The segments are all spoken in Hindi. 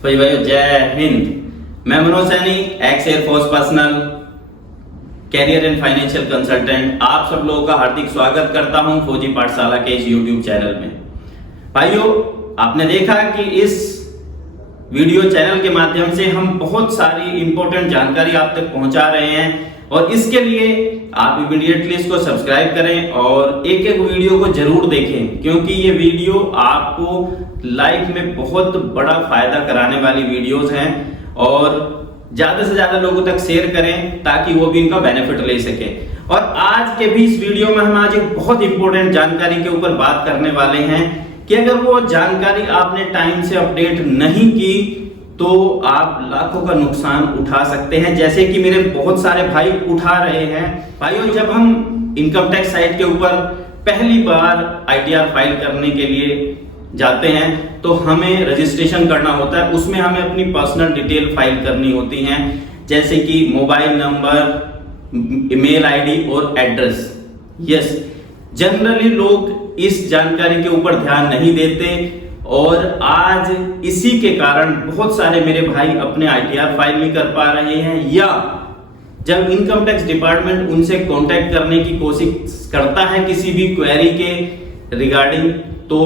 भाई जय हिंद। मैं Manoj Saini, ex air force personnel career and financial consultant, आप सब लोगों का हार्दिक स्वागत करता हूं फौजी पाठशाला के इस यूट्यूब चैनल में। भाइयों, आपने देखा कि इस वीडियो चैनल के माध्यम से हम बहुत सारी इंपॉर्टेंट जानकारी आप तक पहुंचा रहे हैं और इसके लिए आप इमीडिएटली इसको सब्सक्राइब करें और एक एक वीडियो को जरूर देखें, क्योंकि ये वीडियो आपको लाइफ में बहुत बड़ा फायदा कराने वाली वीडियोस हैं और ज्यादा से ज्यादा लोगों तक शेयर करें ताकि वो भी इनका बेनिफिट ले सके। और आज के भी इस वीडियो में हम आज एक बहुत इंपॉर्टेंट जानकारी के ऊपर बात करने वाले हैं कि अगर वो जानकारी आपने टाइम से अपडेट नहीं की तो आप लाखों का नुकसान उठा सकते हैं, जैसे कि मेरे बहुत सारे भाई उठा रहे हैं। भाइयों, जब हम इनकम टैक्स साइट के ऊपर पहली बार आईटीआर फाइल करने के लिए जाते हैं तो हमें रजिस्ट्रेशन करना होता है। उसमें हमें अपनी पर्सनल डिटेल फाइल करनी होती हैं, जैसे कि मोबाइल नंबर, ईमेल आईडी और एड्रेस। यस, जनरली लोग इस जानकारी के ऊपर ध्यान नहीं देते और आज इसी के कारण बहुत सारे मेरे भाई अपने आईटीआर फाइल नहीं कर पा रहे हैं, या जब इनकम टैक्स डिपार्टमेंट उनसे कांटेक्ट करने की कोशिश करता है किसी भी क्वेरी के रिगार्डिंग तो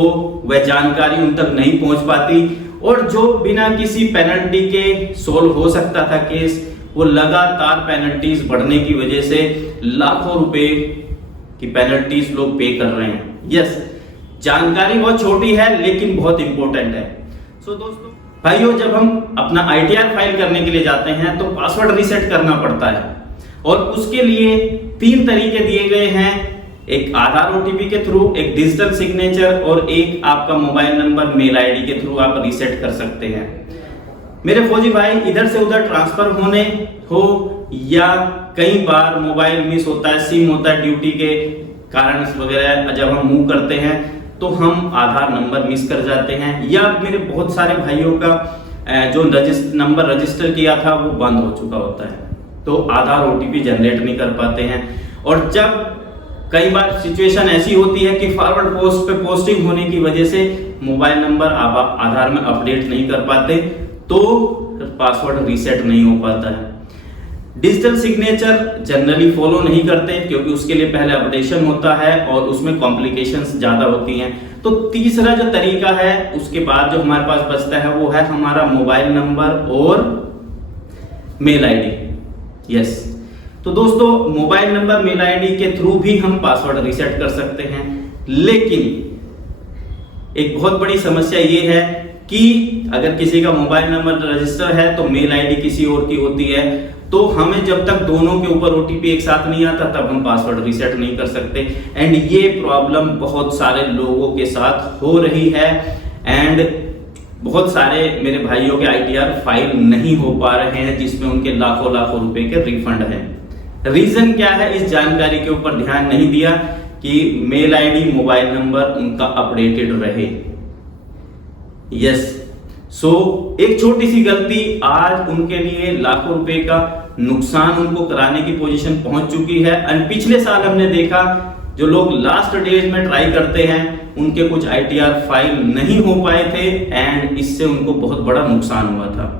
वह जानकारी उन तक नहीं पहुंच पाती, और जो बिना किसी पेनल्टी के सोल्व हो सकता था केस, वो लगातार पेनल्टीज बढ़ने की वजह से लाखों रुपए की पेनल्टीज लोग पे कर रहे हैं। यस, जानकारी बहुत छोटी है लेकिन बहुत इंपॉर्टेंट है। दोस्तों भाइयों, जब हम अपना आईटीआर फाइल करने के लिए जाते हैं तो पासवर्ड रीसेट करना पड़ता है और उसके लिए 3 तरीके दिए गए हैं, एक आधार ओटीपी के थ्रू, एक डिजिटल सिग्नेचर और एक आपका मोबाइल नंबर, मेल आईडी के थ्रू आप रीसेट कर सकते हैं। मेरे फौजी भाई, इधर से उधर ट्रांसफर होने हो या कई बार मोबाइल मिस होता है, सिम होता है ड्यूटी के कारण वगैरह, जब हम मूव करते हैं तो हम आधार नंबर मिस कर जाते हैं, या मेरे बहुत सारे भाइयों का जो नंबर रजिस्टर किया था वो बंद हो चुका होता है तो आधार ओटीपी जनरेट नहीं कर पाते हैं। और जब कई बार सिचुएशन ऐसी होती है कि फॉरवर्ड पोस्ट पे पोस्टिंग होने की वजह से मोबाइल नंबर आप आधार में अपडेट नहीं कर पाते तो पासवर्ड रीसेट नहीं हो पाता है। डिजिटल सिग्नेचर जनरली फॉलो नहीं करते क्योंकि उसके लिए पहले अपडेशन होता है और उसमें कॉम्प्लिकेशंस ज्यादा होती हैं। तो तीसरा जो तरीका है उसके बाद जो हमारे पास बचता है वो है हमारा मोबाइल नंबर और मेल आईडी। यस, तो दोस्तों मोबाइल नंबर, मेल आईडी के थ्रू भी हम पासवर्ड रीसेट कर सकते हैं, लेकिन एक बहुत बड़ी समस्या ये है कि अगर किसी का मोबाइल नंबर रजिस्टर है तो मेल आईडी किसी और की होती है, तो हमें जब तक दोनों के ऊपर ओटीपी एक साथ नहीं आता तब हम पासवर्ड रीसेट नहीं कर सकते। एंड ये प्रॉब्लम बहुत सारे लोगों के साथ हो रही है एंड बहुत सारे मेरे भाइयों के आईटीआर फाइल नहीं हो पा रहे हैं, जिसमें उनके लाखों लाखों रुपए के रिफंड हैं। रीजन क्या है? इस जानकारी के ऊपर ध्यान नहीं दिया कि मेल आईडी, मोबाइल नंबर उनका अपडेटेड रहे। यस, एक छोटी सी गलती आज उनके लिए लाखों रुपए का नुकसान उनको कराने की पोजीशन पहुंच चुकी है। एंड पिछले साल हमने देखा जो लोग लास्ट डेज में ट्राई करते हैं उनके कुछ आईटीआर फाइल नहीं हो पाए थे एंड इससे उनको बहुत बड़ा नुकसान हुआ था।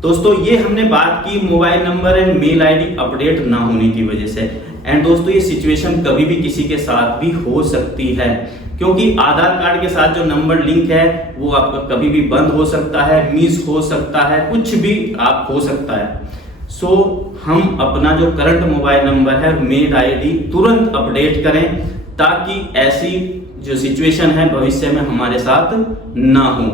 दोस्तों, ये हमने बात की mobile number and mail ID update ना होने की वजह से। एंड दोस्तों, ये सिचुएशन कभी भी किसी के साथ भी हो सकती है, क्योंकि आधार कार्ड के साथ जो नंबर लिंक है वो आपका कभी भी बंद हो सकता है, मिस हो सकता है, कुछ भी आप हो सकता है। हम अपना जो करंट मोबाइल नंबर है, मेल आईडी तुरंत अपडेट करें ताकि ऐसी जो सिचुएशन है भविष्य में हमारे साथ ना हो।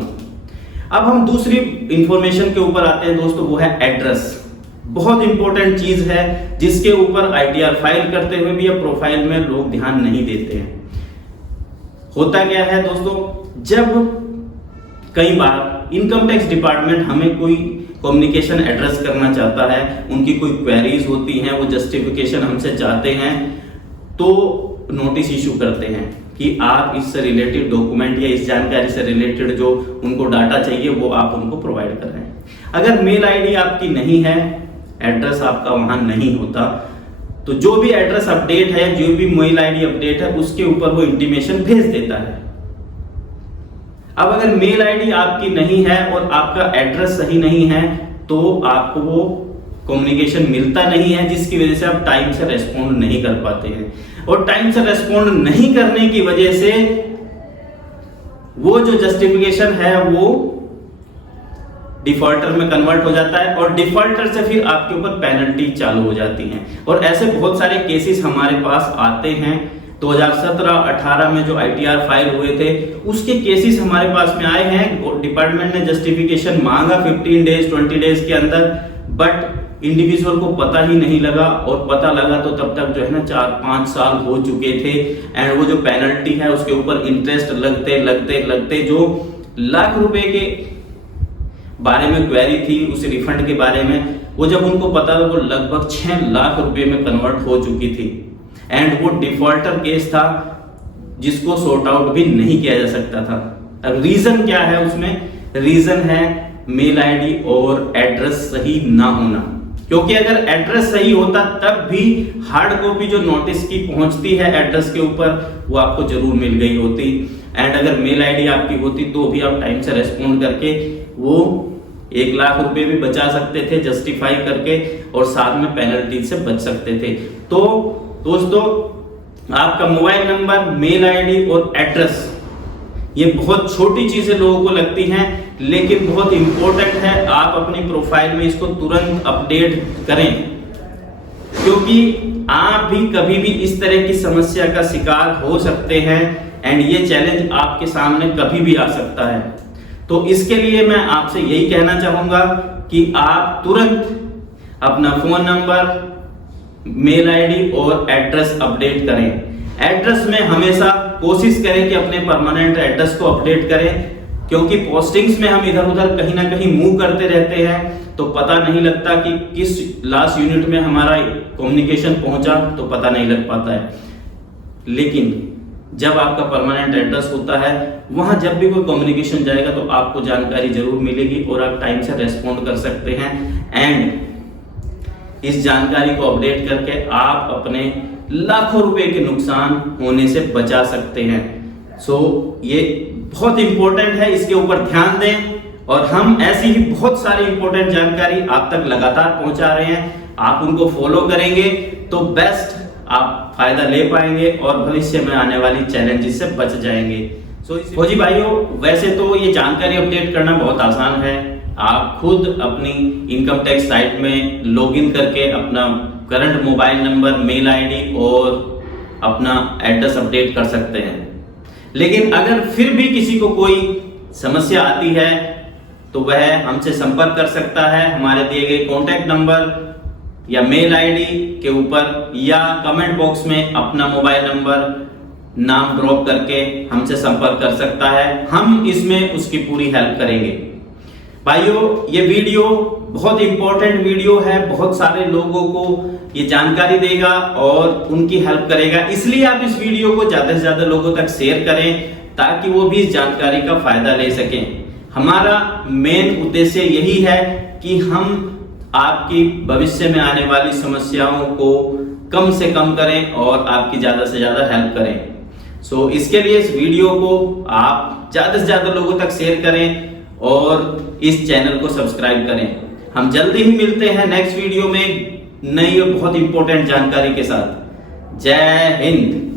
अब हम दूसरी इंफॉर्मेशन के ऊपर आते हैं दोस्तों, वो है एड्रेस। बहुत इंपॉर्टेंट चीज है जिसके ऊपर आईटीआर फाइल करते हुए भी या प्रोफाइल में लोग ध्यान नहीं देते हैं। होता क्या है दोस्तों, जब कई बार इनकम टैक्स डिपार्टमेंट हमें कोई कम्युनिकेशन एड्रेस करना चाहता है, उनकी कोई क्वेरीज होती हैं, वो जस्टिफिकेशन हमसे चाहते हैं तो नोटिस इशू करते हैं कि आप इससे रिलेटेड डॉक्यूमेंट या इस जानकारी से रिलेटेड जो उनको डाटा चाहिए वो आप उनको प्रोवाइड कर रहे हैं। अगर मेल आईडी आपकी नहीं है, एड्रेस आपका वहां नहीं होता, तो जो भी एड्रेस अपडेट है, जो भी मेल आईडी अपडेट है, उसके ऊपर वो इंटीमेशन भेज देता है। अब अगर मेल आईडी आपकी नहीं है और आपका एड्रेस सही नहीं है तो आपको वो कम्युनिकेशन मिलता नहीं है, जिसकी वजह से आप टाइम से रेस्पॉन्ड नहीं कर पाते हैं। और टाइम से रेस्पॉन्ड नहीं करने की वजह से वो जो जस्टिफिकेशन है वो डिफॉल्टर में कन्वर्ट हो जाता है और डिफॉल्टर से फिर आपके ऊपर पेनल्टी चालू हो जाती है। और ऐसे बहुत सारे केसेस हमारे पास आते हैं। 2017-18 में जो ITR फाइल हुए थे उसके केसेस हमारे पास में आए हैं। डिपार्टमेंट ने जस्टिफिकेशन मांगा 15 डेज 20 डेज के अंदर, बट इंडिविजुअल को पता ही नहीं लगा, और पता लगा तो तब तक जो है ना 4-5 साल हो चुके थे। एंड वो जो पेनल्टी है उसके ऊपर इंटरेस्ट लगते लगते लगते जो लाख रुपए के बारे में क्वेरी थी उस रिफंड के बारे में, वो जब उनको पता था वो लगभग 6 लाख रुपए में कन्वर्ट हो चुकी थी। एंड वो डिफॉल्टर केस था जिसको सॉर्ट आउट भी नहीं किया जा सकता था। अब रीजन क्या है उसमें? रीजन है मेल आईडी और एड्रेस सही ना होना। क्योंकि अगर एड्रेस सही होता तब भी हार्ड कॉपी जो नोटिस की पहुंचती है एड्रेस के ऊपर वो आपको जरूर मिल गई होती। एंड अगर मेल आईडी आपकी होती तो भी आप टाइम से रेस्पॉन्ड करके वो 1 लाख रुपए भी बचा सकते थे जस्टिफाई करके, और साथ में पेनल्टी से बच सकते थे। तो दोस्तों, आपका मोबाइल नंबर, मेल आईडी और एड्रेस ये बहुत छोटी चीजें लोगों को लगती हैं, लेकिन बहुत इंपॉर्टेंट है। आप अपनी प्रोफाइल में इसको तुरंत अपडेट करें, क्योंकि आप भी कभी भी इस तरह की समस्या का शिकार हो सकते हैं एंड ये चैलेंज आपके सामने कभी भी आ सकता है। तो इसके लिए मैं आपसे यही कहना चाहूंगा कि आप तुरंत अपना फोन नंबर, मेल आईडी और एड्रेस अपडेट करें। एड्रेस में हमेशा कोशिश करें कि अपने परमानेंट एड्रेस को अपडेट करें, क्योंकि पोस्टिंग्स में हम इधर उधर कहीं ना कहीं मूव करते रहते हैं तो पता नहीं लगता कि किस लास्ट यूनिट में हमारा कम्युनिकेशन पहुंचा, तो पता नहीं लग पाता है। लेकिन जब आपका परमानेंट एड्रेस होता है वहां जब भी कोई कम्युनिकेशन जाएगा तो आपको जानकारी जरूर मिलेगी और आप टाइम से रेस्पॉन्ड कर सकते हैं। एंड इस जानकारी को अपडेट करके आप अपने लाखों रुपए के नुकसान होने से बचा सकते हैं। सो ये बहुत इंपॉर्टेंट है, इसके ऊपर ध्यान दें। और हम ऐसी ही बहुत सारी इंपॉर्टेंट जानकारी आप तक लगातार पहुंचा रहे हैं। आप उनको फॉलो करेंगे तो बेस्ट आप फायदा ले पाएंगे और भविष्य में आने वाली चैलेंजेस से बच जाएंगे। सो फौजी भाइयों, वैसे तो ये जानकारी अपडेट करना बहुत आसान है। आप खुद अपनी इनकम टैक्स साइट में लॉगिन करके अपना current mobile number, mail ID और अपना एड्रेस अपडेट कर सकते हैं। लेकिन अगर फिर भी किसी को कोई समस्या आती है तो वह हमसे संपर्क कर सकता है हमारे दिए गए कॉन्टैक्ट नंबर या मेल आईडी के ऊपर, या कमेंट बॉक्स में अपना मोबाइल नंबर, नाम ड्रॉप करके हमसे संपर्क कर सकता है। हम इसमें उसकी पूरी हेल्प करेंगे। भाइयों, ये वीडियो बहुत इंपॉर्टेंट वीडियो है, बहुत सारे लोगों को ये जानकारी देगा और उनकी हेल्प करेगा। इसलिए आप इस वीडियो को ज्यादा से ज्यादा लोगों तक शेयर करें ताकि वो भी इस जानकारी का फायदा ले सकें। हमारा मेन उद्देश्य यही है कि हम आपकी भविष्य में आने वाली समस्याओं को कम से कम करें और आपकी ज्यादा से ज्यादा हेल्प करें। सो इसके लिए इस वीडियो को आप ज्यादा से ज्यादा लोगों तक शेयर करें और इस चैनल को सब्सक्राइब करें। हम जल्दी ही मिलते हैं नेक्स्ट वीडियो में नई और बहुत इंपॉर्टेंट जानकारी के साथ। जय हिंद।